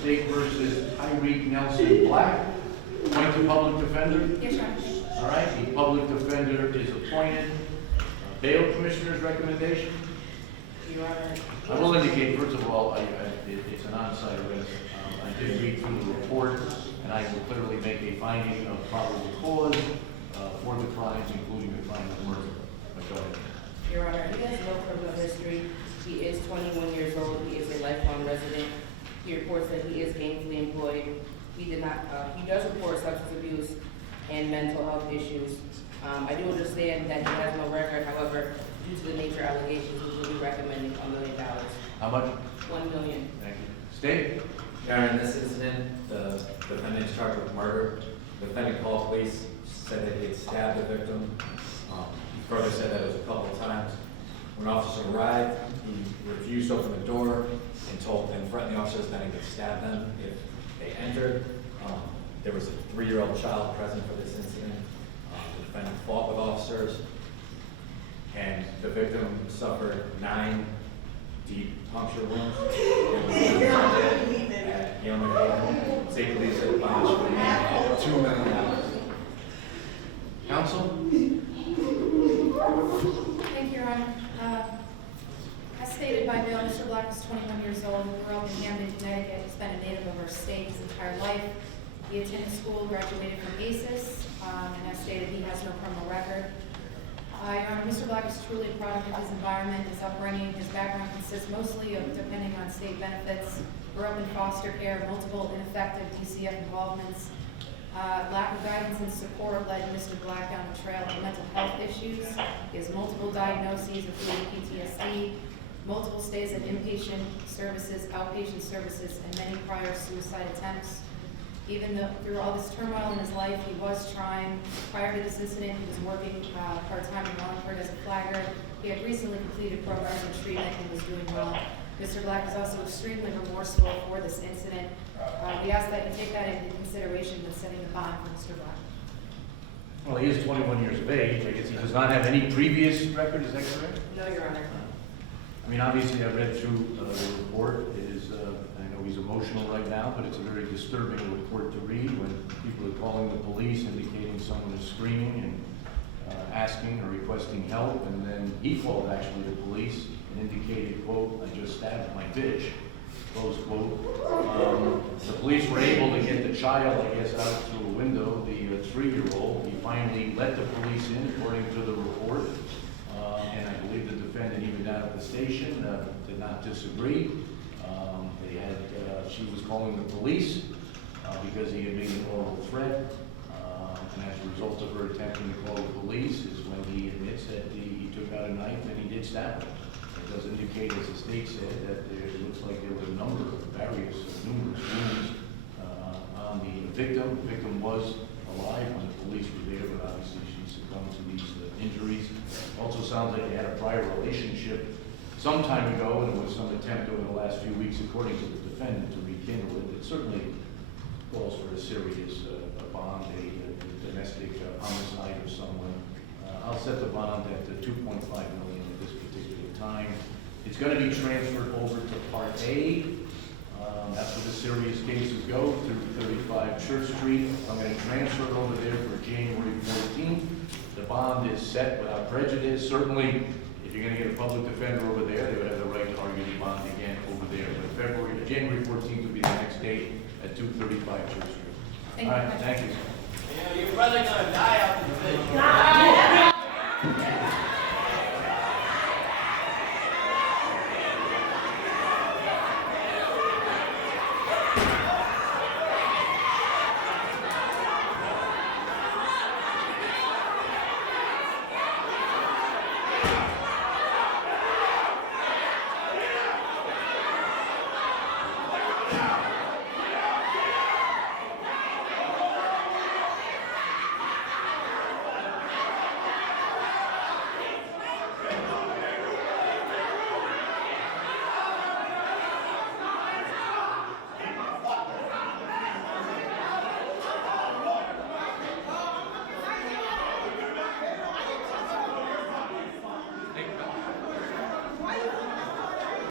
State versus Tyreek Nelson Black. Appoint the public defender. Yes, Your Honor. All right, the public defender is appointed. Bail Commissioner's recommendation. Your Honor. I will indicate, first of all, it's an on-site arrest. I did read through the report, and I will clearly make a finding of probable cause for the crimes, including the crime of murder. But go ahead. Your Honor, he has no criminal history. He is 21 years old. He is a lifelong resident. He reports that he is gainfully employed. He does report substance abuse and mental health issues. I do understand that he has no record. However, due to the nature of allegations, we will be recommending $1 million. How much? $1 million. Thank you. State? Your Honor, in this incident, the defendant is charged with murder. The defendant called police, said that he had stabbed the victim. He further said that it was a couple of times. When officers arrived, he refused to open the door and threatened the officers that he would stab them if they entered. There was a 3-year-old child present for this incident. The defendant fought with officers, and the victim suffered 9 deep puncture wounds. State police said bond should be $2 million. Counsel? Thank you, Your Honor. As stated by Bill, Mr. Black is 21 years old, grew up in Hamden, Connecticut. He's been a native of our state his entire life. He attended school, graduated from ACES, and as stated, he has no criminal record. Your Honor, Mr. Black is truly a product of his environment, his upbringing. His background consists mostly of depending on state benefits, grew up in foster care, multiple ineffective DCF involvements. Lack of guidance and support led Mr. Black down the trail of mental health issues. He has multiple diagnoses, including PTSD, multiple stays at inpatient services, outpatient services, and many prior suicide attempts. Even though through all this turmoil in his life, he was trying. Prior to this incident, he was working part-time in Wallingford as a flagger. He had recently completed programs in treatment and was doing well. Mr. Black is also extremely remorseful for this incident. We ask that you take that into consideration when setting the bond for Mr. Black. Well, he is 21 years of age. I guess he does not have any previous record, is that correct? No, Your Honor. I mean, obviously, I read through the report. It is, I know he's emotional right now, but it's a very disturbing report to read when people are calling the police indicating someone is screaming and asking or requesting help, and then he called actually the police and indicated, quote, "I just stabbed my bitch," close quote. The police were able to get the child, I guess, out through a window, the 3-year-old. He finally let the police in, according to the report. And I believe the defendant, even down at the station, did not disagree. She was calling the police because he had made an oral threat. And as a result of her attempting to call the police is when he admits that he took out a knife and he did stab her. It does indicate, as the state said, that it looks like there were a number of numerous wounds on the victim. The victim was alive when the police were there, but obviously she succumbed to these injuries. Also sounds like they had a prior relationship some time ago, and there was some attempt over the last few weeks, according to the defendant, to rekindle it. It certainly calls for a serious bond, a domestic homicide of someone. I'll set the bond at $2.5 million at this particular time. It's going to be transferred over to Part A. That's where the serious cases go, through 35 Church Street. I'm going to transfer it over there for January 14th. The bond is set without prejudice. Certainly, if you're going to get a public defender over there, they would have the right to argue the bond again over there. But January 14th would be the next date at 235 Church Street. Thank All you. right, thank you. Your brother's gonna die out in the fish.